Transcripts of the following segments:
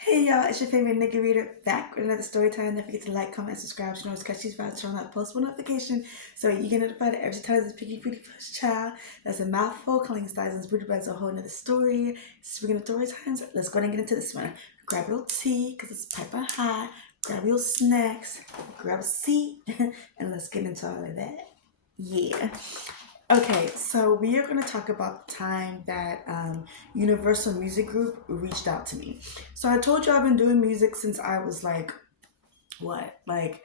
Hey y'all, it's your favorite nigga reader back with another story time. Don't forget to like, comment, subscribe, so you know catch these vibes, turn on that post notification so you get notified every time this picky pretty first child. That's a mouthful, calling styles and booty bags a whole nother story. Speaking of story times, let's go ahead and get into this one. Grab your tea, because it's piping hot. Grab your snacks, grab a seat, and let's get into all of that. Yeah. Okay, so we are going to talk about the time that Universal Music Group reached out to me. So I told you I've been doing music since I was like, what, like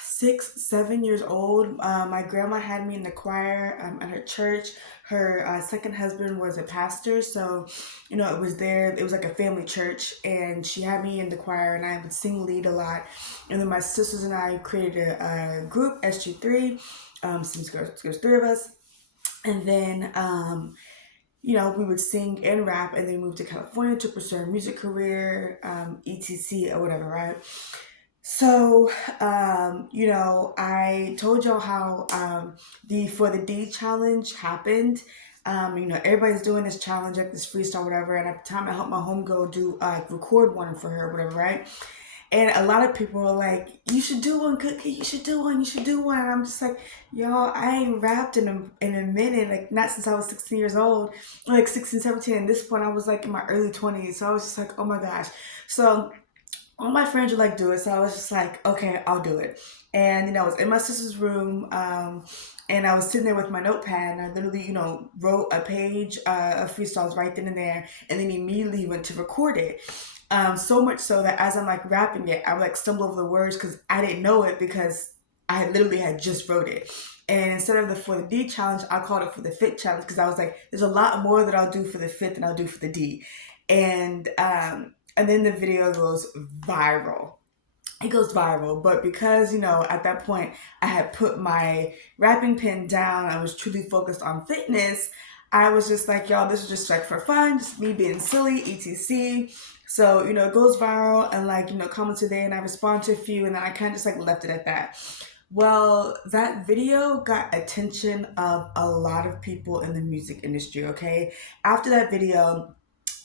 6, 7 years old. My grandma had me in the choir at her church. Her second husband was a pastor, so it was there. It was like a family church, and she had me in the choir, and I would sing lead a lot. And then my sisters and I created a group, SG3. Since there's three of us, and then we would sing and rap, and then moved to California to pursue a music career, etc. or whatever, right? So, I told y'all how the For the D challenge happened. Everybody's doing this challenge, like this freestyle, whatever. And at the time, I helped my homegirl do record one for her, whatever, right? And a lot of people are like, you should do one, Cookie. You should do one. You should do one. And I'm just like, y'all, I ain't rapped in a minute. Like, not since I was 16 years old. Like, 16, 17. At this point, I was like in my early 20s. So I was just like, oh my gosh. So all my friends would like do it. So I was just like, okay, I'll do it. And, I was in my sister's room. And I was sitting there with my notepad, and I literally, wrote a page of freestyles right then and there, and then immediately went to record it. So much so that as I'm like rapping it, I would like stumble over the words because I didn't know it because I literally had just wrote it. And instead of the For the D challenge, I called it For the Fit challenge because I was like, there's a lot more that I'll do for the fit than I'll do for the D. And then the video goes viral. It goes viral, but because at that point I had put my rapping pen down, I was truly focused on fitness. I was just like, y'all, this is just like for fun, just me being silly, etc. So it goes viral, and comments today, and I respond to a few, and then I kind of just like left it at that. Well, that video got attention of a lot of people in the music industry. Okay, after that video,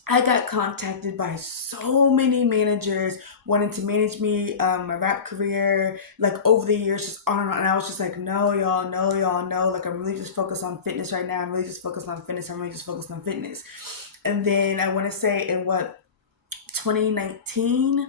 I got contacted by so many managers wanting to manage me, my rap career, like over the years, just on and on. And I was just like, no, y'all, no, y'all, no. Like, I'm really just focused on fitness right now. I'm really just focused on fitness. I'm really just focused on fitness. And then I want to say in 2019,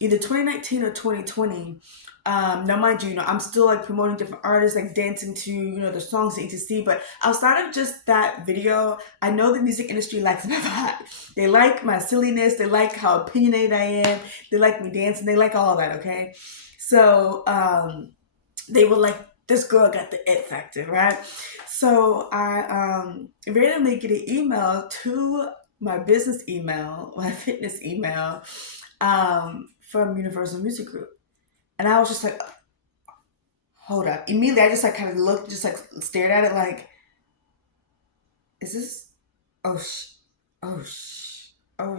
either 2019 or 2020. Now, mind you, I'm still like promoting different artists, like dancing to, their songs and etc. But outside of just that video, I know the music industry likes my vibe. They like my silliness. They like how opinionated I am. They like me dancing. They like all that, okay? So they were like, this girl got the it factor, right? So I randomly get an email to my business email, my fitness email, from Universal Music Group. And I was just like, hold up. Immediately, I just like kind of looked, just like stared at it like, is this, oh, oh, oh,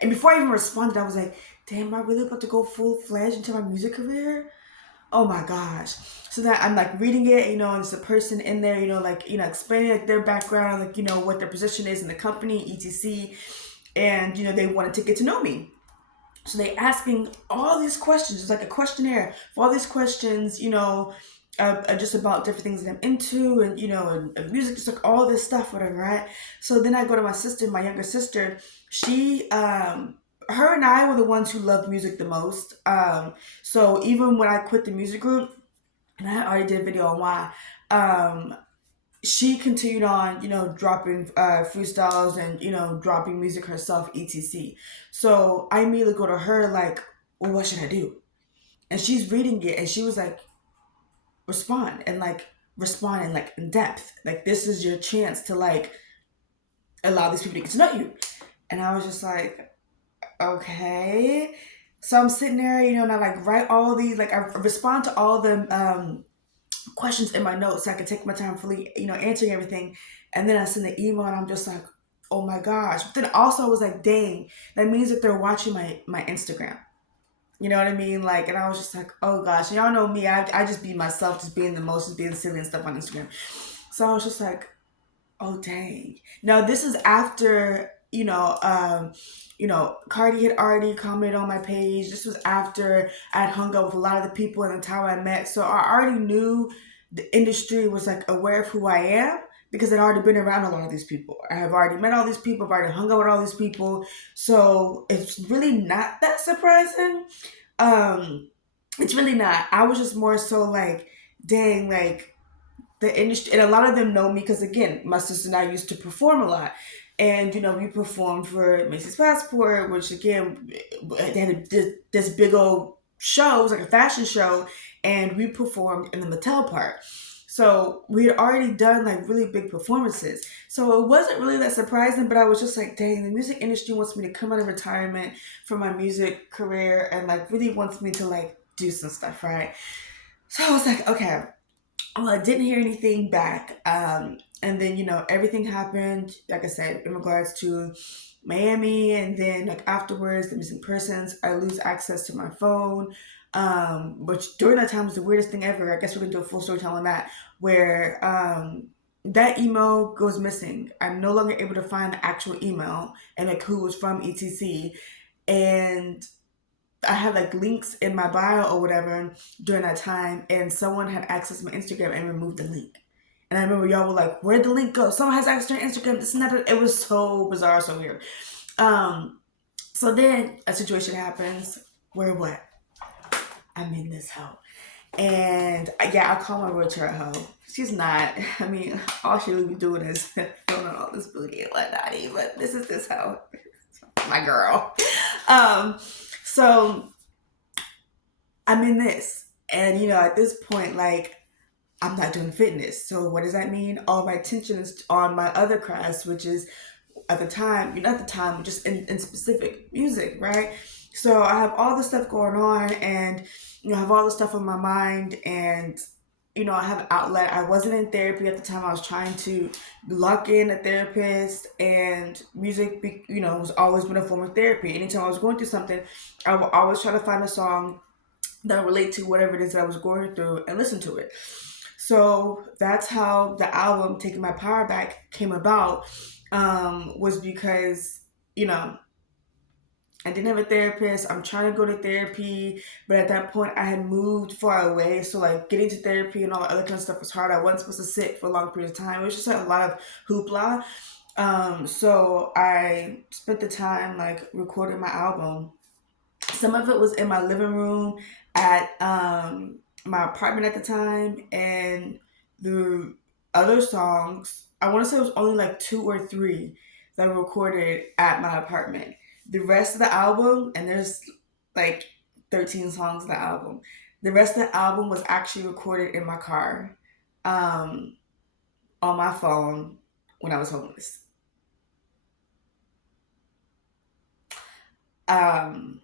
And before I even responded, I was like, damn, am I really about to go full-fledged into my music career? Oh my gosh. So that I'm like reading it, and there's a person in there, explaining like their background, like, what their position is in the company, etc. And, they wanted to get to know me. So they asking all these questions. It's like a questionnaire for all these questions, just about different things that I'm into, and music, just like all this stuff, whatever, right? So then I go to my sister, my younger sister. She, her and I were the ones who loved music the most. So even when I quit the music group, and I already did a video on why, she continued on, dropping freestyles and, dropping music herself, etc. So I immediately go to her like, well, what should I do? And she's reading it, and she was like, respond in like in depth. Like, this is your chance to like allow these people to get to know you. And I was just like, okay. So I'm sitting there, and I like write all these, like I respond to all the questions in my notes so I could take my time fully, answering everything. And then I send the email, and I'm just like, oh my gosh. But then also I was like, dang, that means that they're watching my Instagram. You know what I mean? Like, and I was just like, oh gosh. And y'all know me, I just be myself, just being the most, just being silly and stuff on Instagram. So I was just like, oh dang. Now this is after, Cardi had already commented on my page. This was after I'd hung out with a lot of the people in the town I met. So I already knew the industry was like aware of who I am because I'd already been around a lot of these people. I have already met all these people. I've already hung out with all these people. So it's really not that surprising. Um, it's really not. I was just more so like, dang, like the industry, and a lot of them know me because again, my sister and I used to perform a lot, and we performed for Macy's Passport, which again, they had this big old show. It was like a fashion show, and we performed in the Mattel part. So we had already done like really big performances. So it wasn't really that surprising, but I was just like, dang, the music industry wants me to come out of retirement from my music career and like really wants me to like do some stuff, right? So I was like, okay, well, I didn't hear anything back. And then, everything happened, like I said, in regards to Miami. And then, like, afterwards, the missing persons, I lose access to my phone. Which during that time was the weirdest thing ever. I guess we can do a full story time on that, where that email goes missing. I'm no longer able to find the actual email and like who was from ETC. And I had like links in my bio or whatever during that time, and someone had accessed my Instagram and removed the link. And I remember y'all were like, "Where'd the link go? Someone has access to your Instagram." This and that. It was so bizarre, so weird. So then a situation happens where what? I'm in this hoe. And yeah, I call my wheelchair a hoe. She's not. I mean, all she really be doing is filming all this booty and whatnot. But this is this hoe. My girl. So I'm in this. And at this point, like, I'm not doing fitness. So what does that mean? All my attention is on my other craft, which is at the time, not the time, but just in specific music, right? So I have all this stuff going on, and I have all this stuff on my mind, and I have an outlet. I wasn't in therapy at the time. I was trying to lock in a therapist, and music, was always been a form of therapy. Anytime I was going through something, I would always try to find a song that relate to whatever it is that I was going through and listen to it. So that's how the album Taking My Power Back came about, was because, I didn't have a therapist. I'm trying to go to therapy, but at that point I had moved far away. So like getting to therapy and all the other kind of stuff was hard. I wasn't supposed to sit for a long period of time. It was just like a lot of hoopla. So I spent the time like recording my album. Some of it was in my living room at my apartment at the time, and the other songs, I want to say it was only like 2 or 3 that were recorded at my apartment. The rest of the album, and there's like 13 songs in the album, the rest of the album was actually recorded in my car, um, on my phone when I was homeless. Um,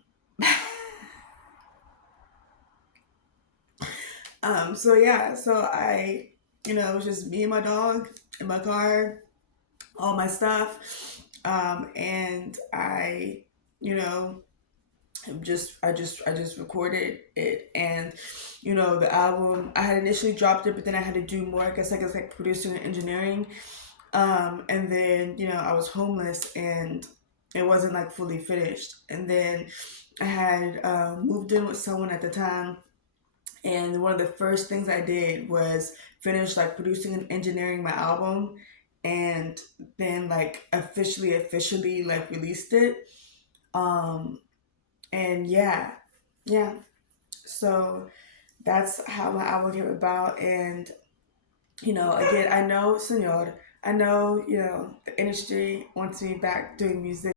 so yeah, so it was just me and my dog in my car, all my stuff, and I just recorded it, and the album I had initially dropped it, but then I had to do more. I guess like producing and engineering, and then I was homeless and it wasn't like fully finished, and then I had moved in with someone at the time, and one of the first things I did was finish like producing and engineering my album, and then like officially like released it. Um, and yeah. So that's how my album came about. And again, I know, Senor, I know, the industry wants me back doing music.